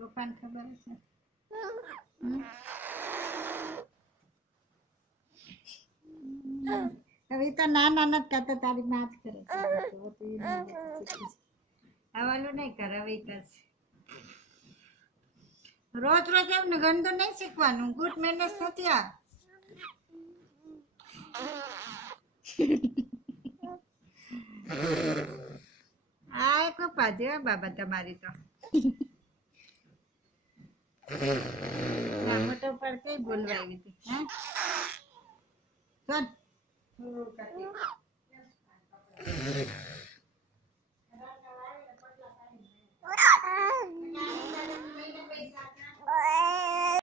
પપ્પાને ખબર છે હવે તો નાના નથી કરતા તારી માં જ કરે છે આવવાનું નહીં કર હવે કરશે રોજ રોજ એમને ગંદુ નહીં શીખવાનું ગુડ મેનેજ નથી આ આ પપ્પા જેવા બાબા તમારી તો મોટા પર કઈ બોલવા આવી હતી હે